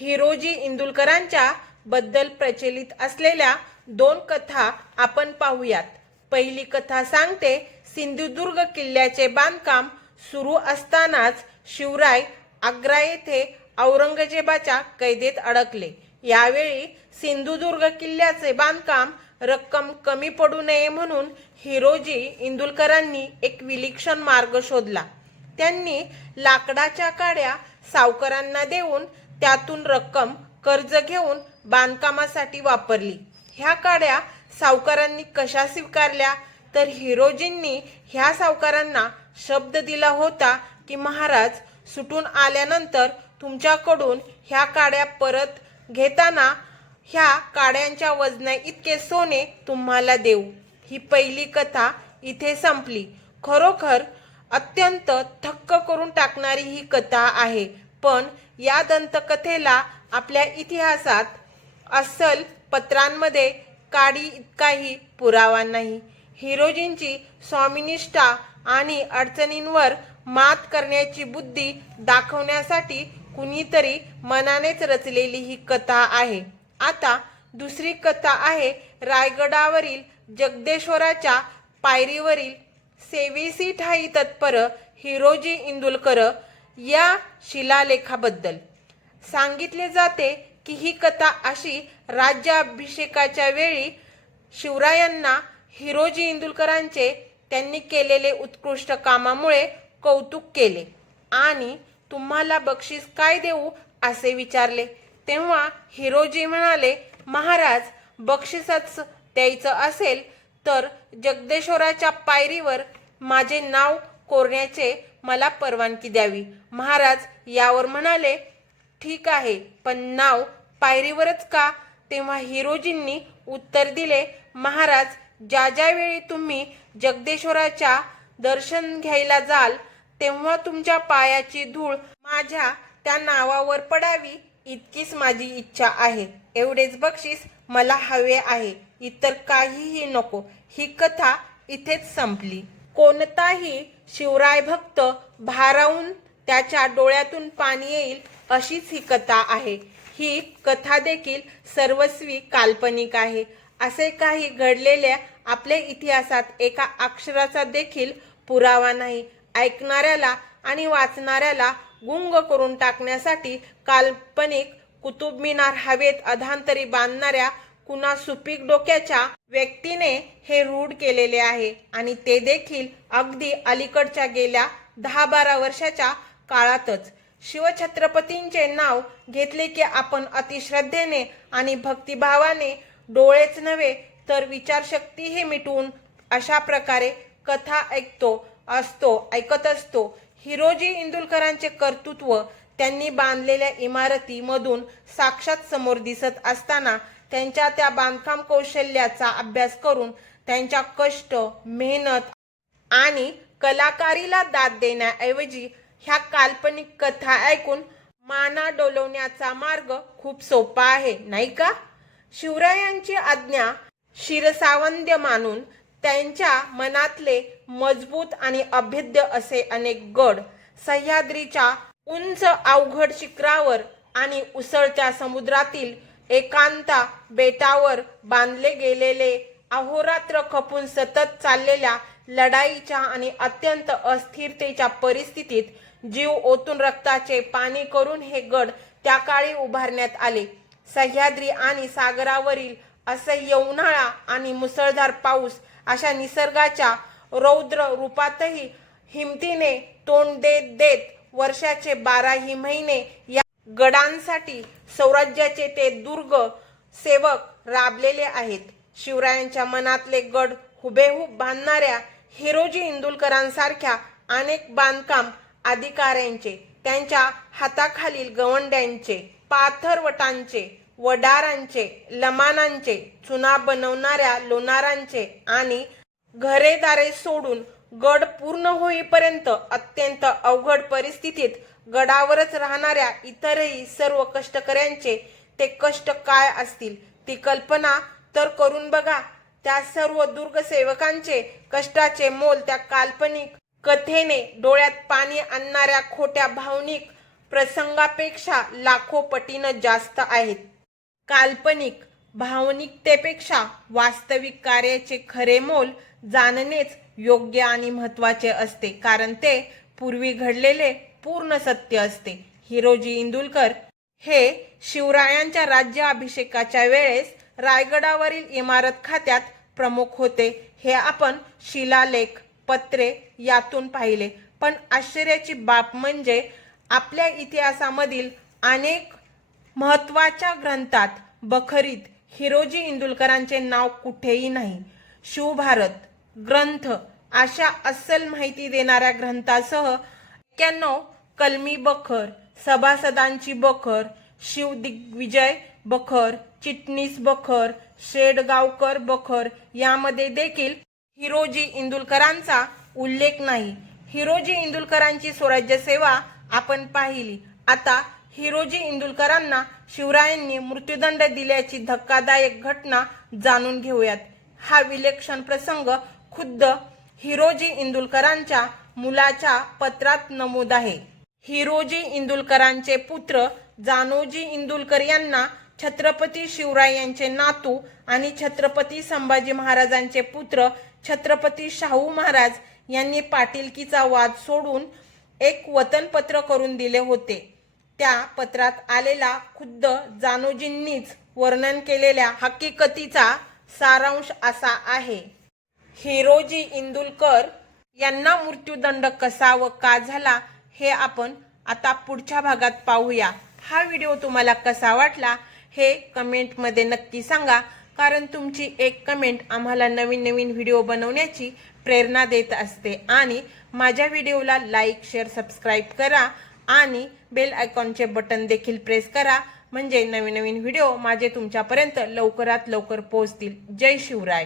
हिरोजी इंदुलकरांच्या बद्दल प्रचलित असलेल्या दोन कथा आपण पाहूयात. पहिली कथा सांगते सिंधुदुर्ग किल्ल्याचे बांधकाम सुरू असतानाच शिवराय आग्रा येथे औरंगजेबाच्या कैदेत अडकले. यावेळी सिंधुदुर्ग किल्ल्याचे बांधकाम रक्कम कमी पडू नये म्हणून हिरोजी इंदुलकरांनी एक विलक्षण मार्ग शोधला. त्यांनी लाकडाच्या काड्या सावकारांना देऊन त्यातून रक्कम कर्ज घेऊन बांधकामासाठी वापरली. ह्या काड्या सावकारांनी कशा स्वीकारल्या? तर हिरोजींनी ह्या सावकारांना शब्द दिला होता की महाराज सुटून आल्यानंतर तुमच्याकडून ह्या काड्या परत घेताना ह्या काड्यांच्या वजना इतके सोने तुम्हाला देऊ. ही पहिली कथा इथे संपली. खरोखर अत्यंत थक्क करून टाकणारी ही कथा आहे. पण या दंतकथेला आपल्या इतिहासात अस्सल पत्रांमध्ये काडी इतकाही पुरावा नाही. हिरोजींची स्वामिनिष्ठा आणि अडचणींवर मात करण्याची बुद्धी दाखवण्यासाठी कुणीतरी मनानेच रचलेली ही कथा आहे. आता दुसरी कथा आहे रायगडावरील जगदेश्वराच्या पायरीवरील सेवेसी ठाई तत्पर हिरोजी इंदुलकर या शिलालेखाबद्दल. सांगितले जाते की ही कथा अशी राज्याभिषेकाच्या वेळी शिवरायांना हिरोजी इंदुलकरांचे त्यांनी केलेले उत्कृष्ट कामामुळे कौतुक केले. आणि तुम्हाला बक्षीस काय देऊ असे विचारले. तेव्हा हिरोजी म्हणाले महाराज बक्षीसच द्यायचं असेल तर जगदेश्वराच्या पायरीवर माझे नाव कोरण्याचे मला परवानगी द्यावी. महाराज यावर म्हणाले ठीक आहे पण नाव पायरीवरच का? तेव्हा हिरोजींनी उत्तर दिले महाराज ज्या ज्यावेळी तुम्ही जगदेश्वराच्या दर्शन घ्यायला जाल तेव्हा तुमच्या पायाची धूळ माझ्या त्या नावावर पडावी इतकीच माझी इच्छा आहे. एवढेच बक्षीस मला हवे आहे. इतर काहीही नको. ही कथा इथेच संपली. कोणताही शिवराय भक्त भारावून त्याच्या डोळ्यातून पाणी येईल अशीच ही कथा आहे. ही कथा देखील सर्वस्वी काल्पनिक आहे. असे काही घडलेल्या आपल्या इतिहासात एका अक्षराचा देखील पुरावा नाही. ऐकणाऱ्याला आणि वाचणाऱ्याला गुंग करून टाकण्यासाठी काल्पनिक कुतुब मिनार हवेत अधांतरी बांधणाऱ्या कुणा सुपीक डोक्याच्या व्यक्तीने हे रूढ केलेले आहे. आणि ते देखील अगदी अलीकडच्या गेल्या दहा बारा वर्षाच्या काळातच. शिवछत्रपतींचे नाव घेतले की आपण अतिश्रद्धेने आणि भक्तिभावाने डोळेच नव्हे तर विचारशक्तीही मिटवून अशा प्रकारे कथा ऐकतो असतो ऐकत असतो. हिरोजी इंदुलकरांचे कर्तृत्व त्यांनी बांधलेल्या इमारतीमधून साक्षात समोर दिसत असताना त्यांच्या त्या बांधकाम कौशल्याचा अभ्यास करून त्यांच्या कष्ट मेहनत आणि कलाकारीला दाद देण्याऐवजी ह्या काल्पनिक कथा ऐकून माना डोलवण्याचा मार्ग खूप सोपा आहे नाही का? शिवरायांची आज्ञा शिरसावंद्य मानून त्यांच्या मनातले मजबूत आणि अभेद्य असे अनेक गड सह्याद्रीच्या उंच अवघड शिखरावर आणि उसळत्या समुद्रातील एकांता बेटावर बांधले गेलेले अहोरात्र खपून सतत चाललेल्या लढाईच्या आणि अत्यंत अस्थिरतेच्या परिस्थितीत जीव ओतून रक्ताचे पाणी करून हे गड त्या काळी उभारण्यात आले. सह्याद्री आणि सागरावरील असह्य उन्हाळा आणि मुसळधार पाऊस अशा निसर्गाच्या रौद्र रूपातही हिमतीने तोंड देत देत वर्षाचे बाराही महिने या गडांसाठी स्वराज्याचे ते दुर्ग सेवक राबलेले आहेत. शिवरायांच्या मनातले गड हुबेहूब बांधणाऱ्या हिरोजी इंदुलकरांसारख्या अनेक बांधकाम अधिकाऱ्यांचे त्यांच्या हाताखालील गवंड्यांचे पाथरवटांचे वडारांचे लमानांचे चुना बनवणाऱ्या लोणारांचे आणि घरेदारे सोडून गड पूर्ण होईपर्यंत अत्यंत अवघड परिस्थितीत गडावरच राहणाऱ्या इतरही सर्व कष्टकऱ्यांचे ते कष्ट काय असतील ती कल्पना तर करून बघा. त्या सर्व दुर्गसेवकांचे कष्टाचे मोल त्या काल्पनिक कथेने डोळ्यात पाणी आणणाऱ्या खोट्या भावनिक प्रसंगापेक्षा लाखो पटीनं जास्त आहेत. काल्पनिक भावनिकतेपेक्षा वास्तविक कार्याचे खरे मोल जाणणेच योग्य आणि महत्त्वाचे असते कारण ते पूर्वी घडलेले पूर्ण सत्य असते. हिरोजी इंदुलकर हे शिवरायांच्या राज्याभिषेकाच्या वेळेस रायगडावरील इमारत खात्यात प्रमुख होते. हे आपण शिलालेख पत्रे यातून पाहिले. पण आश्चर्याची बाब म्हणजे आपल्या इतिहासामधील अनेक महत्त्वाच्या ग्रंथात बखरीत हिरोजी इंदुलकरांचे नाव कुठेही नाही. शिवभारत ग्रंथ अशा अस्सल माहिती देणाऱ्या ग्रंथासह एक्क्याण्णव कलमी बखर सभासदांची बखर शिव दिग्विजय बखर चिटणीस बखर शेडगावकर बखर यामध्ये देखील हिरोजी इंदुलकरांचा उल्लेख नाही. हिरोजी इंदुलकरांची स्वराज्य सेवा आपण पाहिली. आता हिरोजी इंदुलकरांना शिवरायांनी मृत्यूदंड दिल्याची धक्कादायक घटना जाणून घेऊयात. हा विलक्षण प्रसंग खुद्द हिरोजी इंदुलकरांच्या मुलाच्या पत्रात नमूद आहे. हिरोजी इंदुलकरांचे पुत्र जानोजी इंदुलकर यांना छत्रपती शिवराय यांचे नातू आणि छत्रपती संभाजी महाराजांचे पुत्र छत्रपती शाहू महाराज यांनी पाटीलकीचा वाद सोडून एक वतनपत्र करून दिले होते. त्या पत्रात आलेला खुद्द जानोजींनीच वर्णन केलेल्या हकीकतीचा सारांश असा आहे. हिरोजी इंदुलकर यांना मृत्यूदंड कसा व का झाला हे आपण आता पुढच्या भागात पाहूया. हा व्हिडिओ तुम्हाला कसा वाटला हे कमेंटमध्ये नक्की सांगा कारण तुमची एक कमेंट आम्हाला नवीन नवीन व्हिडिओ बनवण्याची प्रेरणा देत असते. आणि माझ्या व्हिडिओला लाईक शेअर सबस्क्राईब करा. आणि बेल आयकॉनचे बटन देखील प्रेस करा. म्हणजे नवीन नवीन व्हिडिओ माझे तुमच्यापर्यंत लवकरात लवकर पोहोचतील. जय शिवराय.